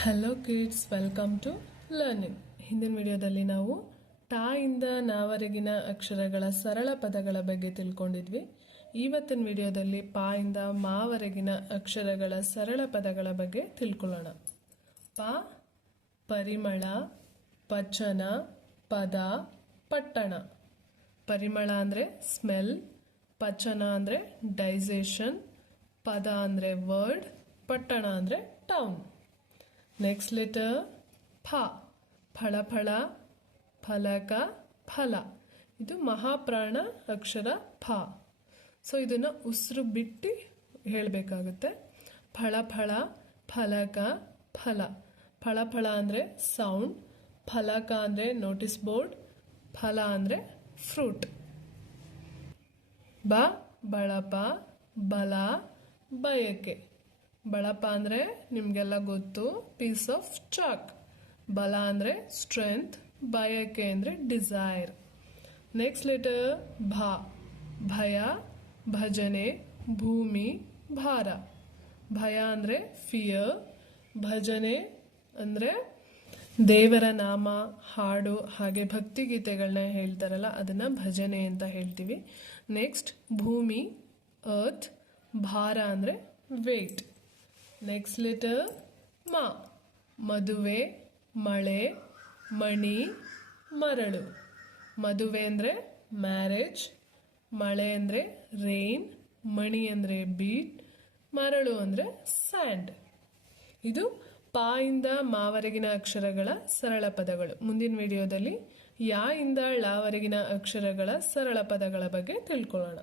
Hello kids welcome to learning ಹಿಂದಿನ ವಿಡಿಯೋದಲ್ಲಿ ನಾವು ಇಂದ ನಾವರೆಗಿನ ಅಕ್ಷರಗಳ ಸರಳ ಪದಗಳ ಬಗ್ಗೆ ತಿಳ್ಕೊಂಡಿದ್ವಿ. ಇವತ್ತಿನ ವಿಡಿಯೋದಲ್ಲಿ ಪಾಯಿಂದ ಮಾವರೆಗಿನ ಅಕ್ಷರಗಳ ಸರಳ ಪದಗಳ ಬಗ್ಗೆ ತಿಳ್ಕೊಳ್ಳೋಣ. ಪ, ಪರಿಮಳ, ಪಚನ, ಪದ, ಪಟ್ಟಣ. ಪರಿಮಳ ಅಂದರೆ ಸ್ಮೆಲ್ ಪಚನ ಅಂದರೆ ಡೈಜೆಷನ್ ಪದ ಅಂದರೆ ವರ್ಡ್ ಪಟ್ಟಣ ಅಂದರೆ ಟೌನ್ ನೆಕ್ಸ್ಟ್ ಲೆಟರ್ ಫ ಫಳ ಫಳ ಫಲಕ ಫಲ ಇದು ಮಹಾಪ್ರಾಣ ಅಕ್ಷರ ಫ ಸೊ ಇದನ್ನು ಉಸಿರು ಬಿಟ್ಟು ಹೇಳಬೇಕಾಗುತ್ತೆ. ಫಳ ಫಳ ಫಲಕ ಫಲ ಫಳ ಫಳ ಅಂದರೆ ಸೌಂಡ್ ಫಲಕ ಅಂದರೆ ನೋಟಿಸ್ ಬೋರ್ಡ್ ಫಲ ಅಂದರೆ ಫ್ರೂಟ್ ಬ ಬಳಪ ಬಲ ಬಯಕೆ ಬಳಪ ಅಂದರೆ ನಿಮಗೆಲ್ಲ ಗೊತ್ತು ಪೀಸ್ ಆಫ್ ಚಾಕ್ ಬಲ ಅಂದರೆ ಸ್ಟ್ರೆಂತ್ ಬಯಕೆ ಅಂದರೆ ಡಿಸೈರ್ ನೆಕ್ಸ್ಟ್ ಲೆಟರ್ ಭಾ. ಭಯ, ಭಜನೆ, ಭೂಮಿ, ಭಾರ. ಭಯ ಅಂದರೆ ಫಿಯರ್ ಭಜನೆ ಅಂದರೆ ದೇವರ ನಾಮ, ಹಾಡು, ಹಾಗೆ ಭಕ್ತಿಗೀತೆಗಳನ್ನ ಹೇಳ್ತಾರಲ್ಲ, ಅದನ್ನು ಭಜನೆ ಅಂತ ಹೇಳ್ತೀವಿ. ನೆಕ್ಸ್ಟ್ ಭೂಮಿ ಅರ್ಥ್ ಭಾರ ಅಂದರೆ ವೇಟ್ ನೆಕ್ಸ್ಟ್ ಲೆಟರ್ ಮ ಮದುವೆ, ಮಳೆ, ಮಣಿ, ಮರಳು. ಮದುವೆ ಅಂದರೆ ಮ್ಯಾರೇಜ್ ಮಳೆ ಅಂದರೆ ರೈನ್ ಮಣಿ ಅಂದರೆ ಬೀಟ್ ಮರಳು ಅಂದರೆ ಸ್ಯಾಂಡ್ ಇದು ಪಾ ಇಂದ ಮಾವರೆಗಿನ ಅಕ್ಷರಗಳ ಸರಳ ಪದಗಳು. ಮುಂದಿನ ವಿಡಿಯೋದಲ್ಲಿ ಯಾ ಇಂದ ಳಾವರೆಗಿನ ಅಕ್ಷರಗಳ ಸರಳ ಪದಗಳ ಬಗ್ಗೆ ತಿಳ್ಕೊಳ್ಳೋಣ.